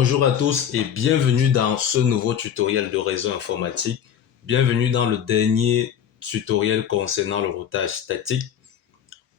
Bonjour à tous et bienvenue dans ce nouveau tutoriel de réseau informatique. Bienvenue dans le dernier tutoriel concernant le routage statique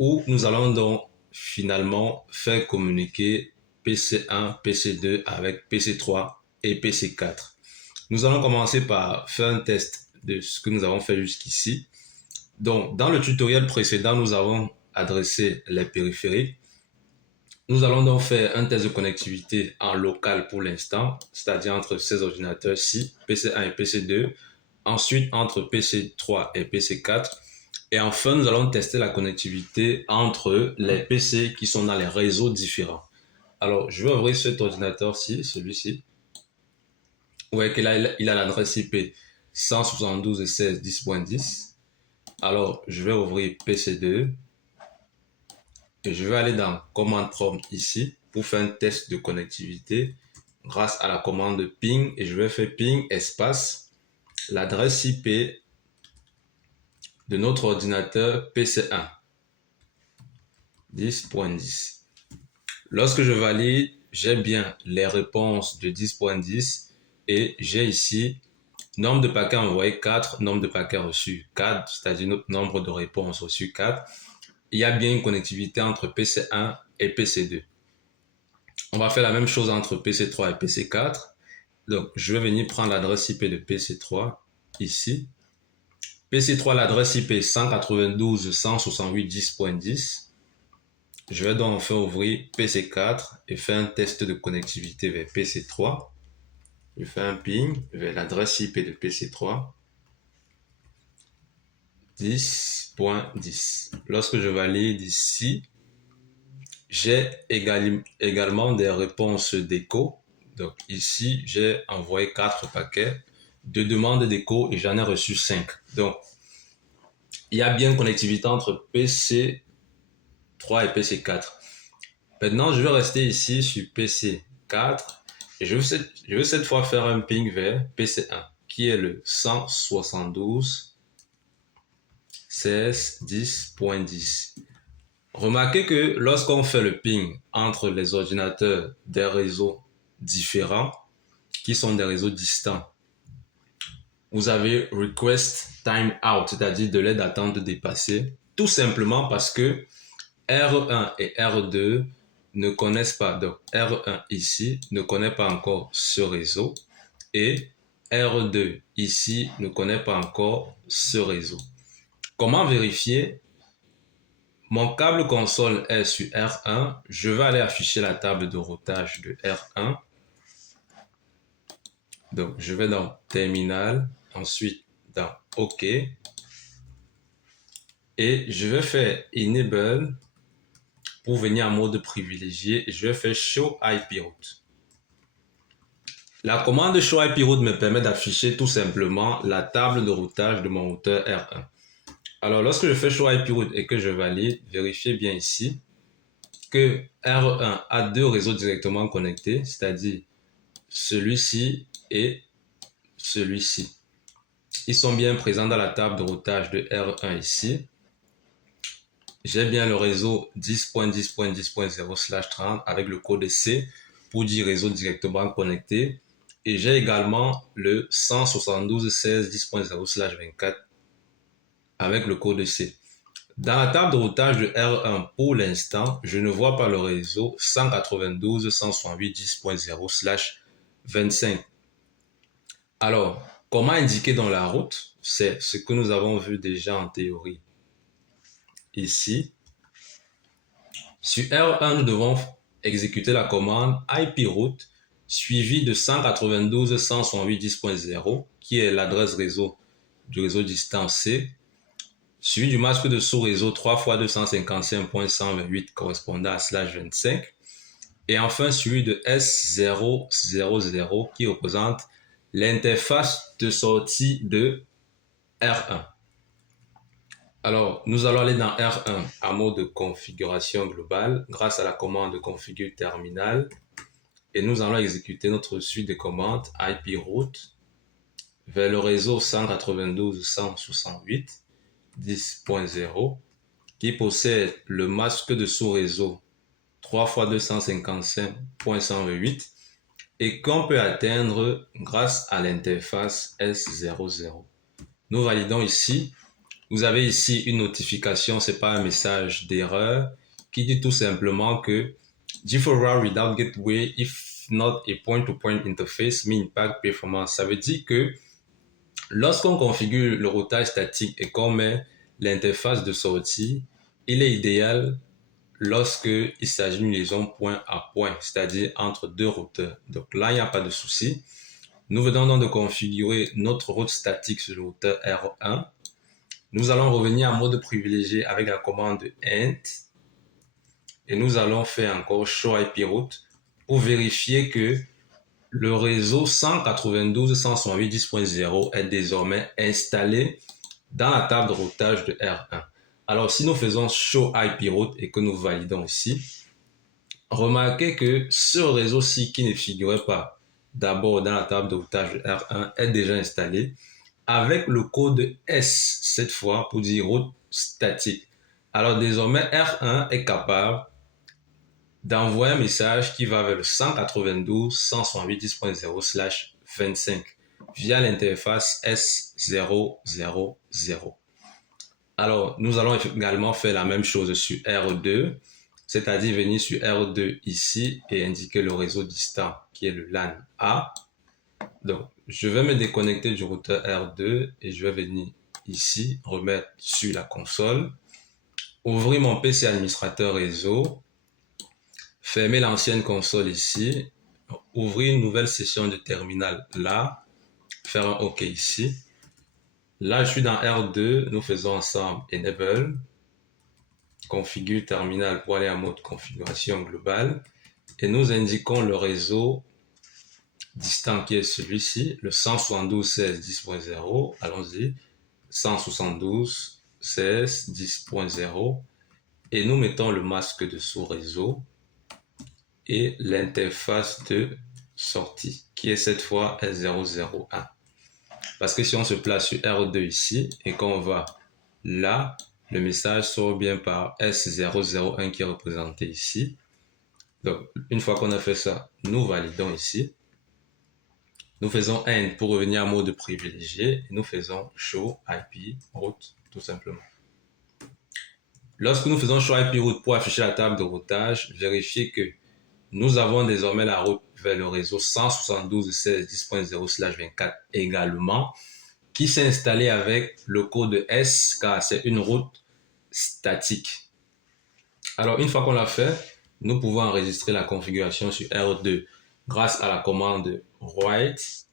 où nous allons donc finalement faire communiquer PC1, PC2 avec PC3 et PC4. Nous allons commencer par faire un test de ce que nous avons fait jusqu'ici. Donc, dans le tutoriel précédent, nous avons adressé les périphériques. Nous allons donc faire un test de connectivité en local pour l'instant, c'est-à-dire entre ces ordinateurs-ci, PC1 et PC2, ensuite entre PC3 et PC4, et enfin nous allons tester la connectivité entre les PC qui sont dans les réseaux différents. Alors, je vais ouvrir cet ordinateur-ci, celui-ci. Vous voyez qu'il a l'adresse IP 172.16.10.10. Alors, je vais ouvrir PC2. Et je vais aller dans commande prompt ici pour faire un test de connectivité grâce à la commande ping et je vais faire ping espace l'adresse IP de notre ordinateur PC1 10.10. Lorsque je valide, j'ai bien les réponses de 10.10 et j'ai ici nombre de paquets envoyés 4, nombre de paquets reçus 4, c'est-à-dire notre nombre de réponses reçues 4. Il y a bien une connectivité entre PC1 et PC2. On va faire la même chose entre PC3 et PC4. Donc, je vais venir prendre l'adresse IP de PC3 ici. PC3, l'adresse IP 192.168.10.10. Je vais donc enfin ouvrir PC4 et faire un test de connectivité vers PC3. Je fais un ping vers l'adresse IP de PC3. 10.10. Lorsque je valide ici, j'ai également des réponses d'écho. Donc ici, j'ai envoyé 4 paquets de demandes d'écho et j'en ai reçu 5. Donc, il y a bien une connectivité entre PC3 et PC4. Maintenant, je vais rester ici sur PC4 et je vais cette fois faire un ping vers PC1 qui est le 172.16.10.10. Remarquez que lorsqu'on fait le ping entre les ordinateurs des réseaux différents, qui sont des réseaux distants, vous avez request timeout, c'est-à-dire délai d'attente dépassé, tout simplement parce que R1 et R2 ne connaissent pas, donc R1 ici ne connaît pas encore ce réseau et R2 ici ne connaît pas encore ce réseau. Comment vérifier? Mon câble console est sur R1. Je vais aller afficher la table de routage de R1. Donc, je vais dans Terminal, ensuite dans OK. Et je vais faire Enable pour venir en mode privilégié. Et je vais faire Show IP Route. La commande Show IP Route me permet d'afficher tout simplement la table de routage de mon routeur R1. Alors, lorsque je fais Show IP Route et que je valide, vérifiez bien ici que R1 a 2 réseaux directement connectés, c'est-à-dire celui-ci et celui-ci. Ils sont bien présents dans la table de routage de R1 ici. J'ai bien le réseau 10.10.10.0/30 avec le code C pour dire réseau directement connecté. Et j'ai également le 172.16.10.0/24 avec le code C. Dans la table de routage de R1, pour l'instant, je ne vois pas le réseau 192.168.10.0/25. Alors, comment indiquer dans la route? C'est ce que nous avons vu déjà en théorie. Ici, sur R1, nous devons exécuter la commande IPRoute suivie de 192.168.10.0 qui est l'adresse réseau du réseau distant C, suivi du masque de sous-réseau 3 x 255.128 correspondant à /25 et enfin suivi de S000 qui représente l'interface de sortie de R1. Alors, nous allons aller dans R1 en mode configuration globale grâce à la commande configure terminal et nous allons exécuter notre suite de commandes IPRoute vers le réseau 192.168.10.0 qui possède le masque de sous-réseau 3 x 255.128 et qu'on peut atteindre grâce à l'interface S00. Nous validons ici. Vous avez ici une notification, ce n'est pas un message d'erreur, qui dit tout simplement que G4R without gateway, if not a point-to-point interface, may impact performance. Ça veut dire que lorsqu'on configure le routage statique et qu'on met l'interface de sortie, il est idéal lorsqu'il s'agit d'une liaison point à point, c'est-à-dire entre deux routeurs. Donc là, il n'y a pas de souci. Nous venons donc de configurer notre route statique sur le routeur R1. Nous allons revenir en mode privilégié avec la commande int et nous allons faire encore show IP route pour vérifier que le réseau 192.168.10.0 est désormais installé dans la table de routage de R1. Alors, si nous faisons show IP route et que nous validons ici, remarquez que ce réseau-ci qui ne figurait pas d'abord dans la table de routage de R1 est déjà installé avec le code S cette fois pour dire route statique. Alors désormais, R1 est capable d'envoyer un message qui va vers le 192.168.10.0/25 via l'interface S000. Alors, nous allons également faire la même chose sur R2, c'est-à-dire venir sur R2 ici et indiquer le réseau distant qui est le LAN A. Donc, je vais me déconnecter du routeur R2 et je vais venir ici, remettre sur la console, ouvrir mon PC administrateur réseau, fermer l'ancienne console ici, ouvrir une nouvelle session de terminal là, faire un OK ici. Là, je suis dans R2, nous faisons ensemble Enable, configure terminal pour aller en mode configuration globale et nous indiquons le réseau distant qui est celui-ci, le 172.16.10.0, allons-y, 172.16.10.0 et nous mettons le masque de sous-réseau et l'interface de sortie qui est cette fois S001. Parce que si on se place sur R2 ici et qu'on va là, le message sort bien par S001 qui est représenté ici. Donc, une fois qu'on a fait ça, nous validons ici. Nous faisons end pour revenir en mode privilégié et nous faisons show IP route tout simplement. Lorsque nous faisons show IP route pour afficher la table de routage, vérifiez que nous avons désormais la route vers le réseau 172.16.10.0/24 également, qui s'est installé avec le code S car c'est une route statique. Alors, une fois qu'on l'a fait, nous pouvons enregistrer la configuration sur R2 grâce à la commande write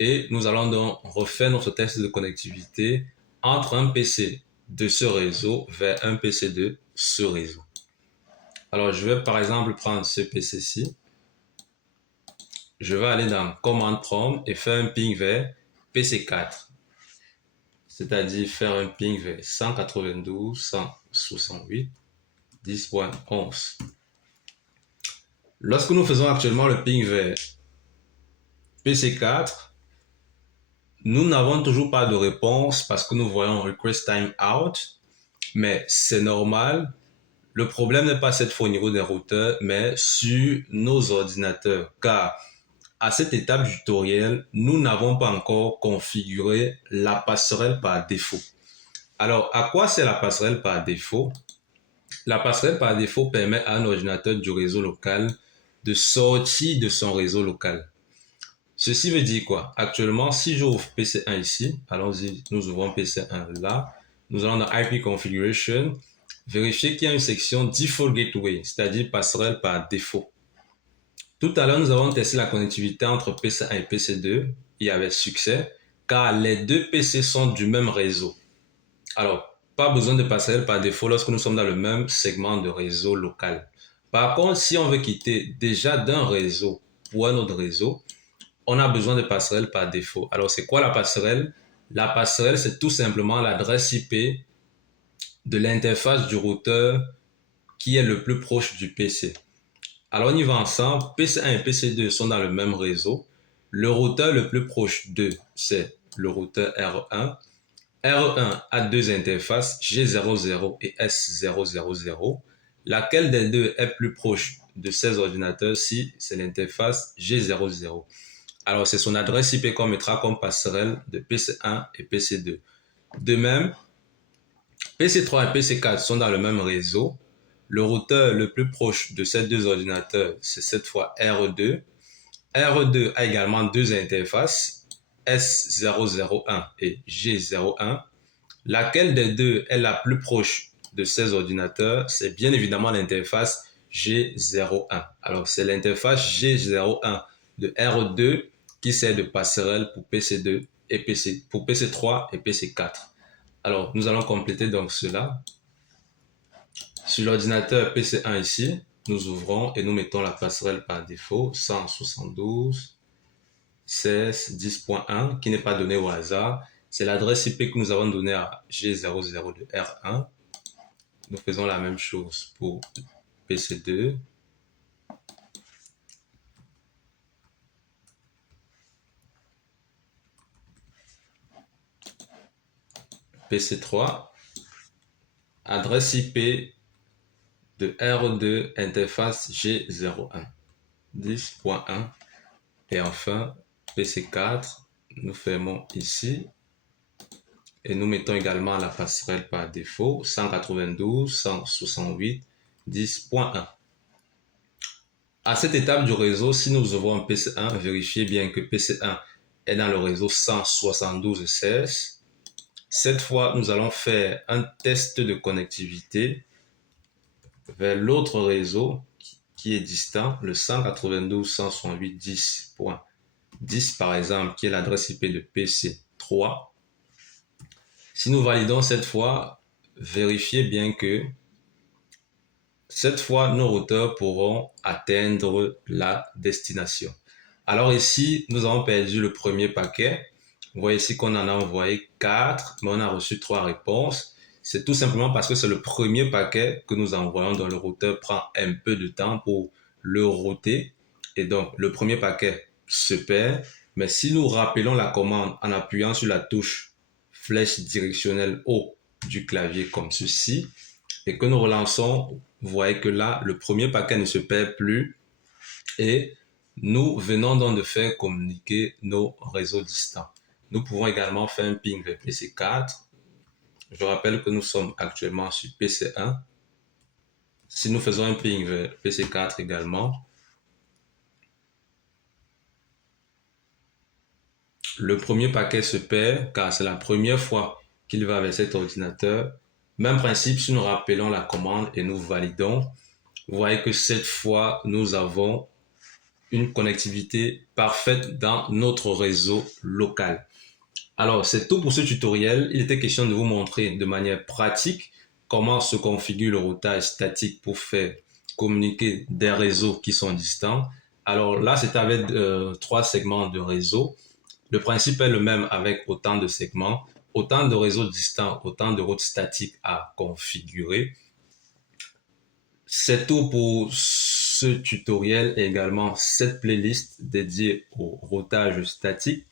et nous allons donc refaire notre test de connectivité entre un PC de ce réseau vers un PC de ce réseau. Alors, je vais par exemple prendre ce PC-ci. Je vais aller dans commande prompt et faire un ping vers PC4. C'est-à-dire faire un ping vers 192.168.10.11. Lorsque nous faisons actuellement le ping vers PC4, nous n'avons toujours pas de réponse parce que nous voyons request timeout, mais c'est normal. Le problème n'est pas cette fois au niveau des routeurs, mais sur nos ordinateurs, car à cette étape du tutoriel, nous n'avons pas encore configuré la passerelle par défaut. Alors, à quoi sert la passerelle par défaut? La passerelle par défaut permet à un ordinateur du réseau local de sortir de son réseau local. Ceci veut dire quoi? Actuellement, si j'ouvre PC1 ici, allons-y, nous ouvrons PC1 là, nous allons dans IP Configuration, vérifier qu'il y a une section Default Gateway, c'est-à-dire passerelle par défaut. Tout à l'heure, nous avons testé la connectivité entre PC1 et PC2, et avec succès, car les deux PC sont du même réseau. Alors, pas besoin de passerelle par défaut lorsque nous sommes dans le même segment de réseau local. Par contre, si on veut quitter déjà d'un réseau pour un autre réseau, on a besoin de passerelle par défaut. Alors, c'est quoi la passerelle? La passerelle, c'est tout simplement l'adresse IP de l'interface du routeur qui est le plus proche du PC. Alors, on y va ensemble. PC1 et PC2 sont dans le même réseau. Le routeur le plus proche d'eux, c'est le routeur R1. R1 a deux interfaces, G00 et S000. Laquelle des deux est plus proche de ces ordinateurs si c'est l'interface G00. Alors, c'est son adresse IP qu'on mettra comme passerelle de PC1 et PC2. De même, PC3 et PC4 sont dans le même réseau. Le routeur le plus proche de ces deux ordinateurs, c'est cette fois R2. R2 a également deux interfaces, S001 et G01. Laquelle des deux est la plus proche de ces ordinateurs? C'est bien évidemment l'interface G01. Alors, c'est l'interface G01 de R2 qui sert de passerelle pour PC2 et pour PC3 et PC4. Alors, nous allons compléter donc cela. Sur l'ordinateur PC1 ici, nous ouvrons et nous mettons la passerelle par défaut 172.16.10.1 qui n'est pas donnée au hasard. C'est l'adresse IP que nous avons donnée à G00 de R1. Nous faisons la même chose pour PC2. PC3. Adresse IP de R2 interface G01 10.1 et enfin PC4, nous fermons ici et nous mettons également la passerelle par défaut 192.168.10.1. À cette étape du réseau, si nous ouvrons PC1, vérifiez bien que PC1 est dans le réseau 172.16. Cette fois, nous allons faire un test de connectivité vers l'autre réseau qui est distant, le 192.168.10.10 par exemple, qui est l'adresse IP de PC3. Si nous validons cette fois, vérifiez bien que cette fois, nos routeurs pourront atteindre la destination. Alors ici, nous avons perdu le premier paquet. Vous voyez ici qu'on en a envoyé 4, mais on a reçu 3 réponses. C'est tout simplement parce que c'est le premier paquet que nous envoyons, dont le routeur prend un peu de temps pour le router. Et donc, le premier paquet se perd. Mais si nous rappelons la commande en appuyant sur la touche flèche directionnelle haut du clavier comme ceci, et que nous relançons, vous voyez que là, le premier paquet ne se perd plus. Et nous venons donc de faire communiquer nos réseaux distants. Nous pouvons également faire un ping vers PC4. Je rappelle que nous sommes actuellement sur PC1. Si nous faisons un ping vers PC4 également, le premier paquet se perd car c'est la première fois qu'il va vers cet ordinateur. Même principe, si nous rappelons la commande et nous validons, vous voyez que cette fois, nous avons une connectivité parfaite dans notre réseau local. Alors, c'est tout pour ce tutoriel. Il était question de vous montrer de manière pratique comment se configure le routage statique pour faire communiquer des réseaux qui sont distants. Alors là, c'est avec 3 segments de réseau. Le principe est le même avec autant de segments, autant de réseaux distants, autant de routes statiques à configurer. C'est tout pour ce tutoriel et également cette playlist dédiée au routage statique.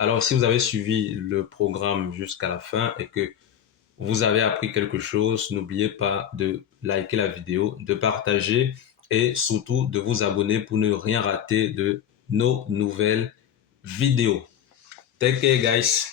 Alors, si vous avez suivi le programme jusqu'à la fin et que vous avez appris quelque chose, n'oubliez pas de liker la vidéo, de partager et surtout de vous abonner pour ne rien rater de nos nouvelles vidéos. Take care, guys.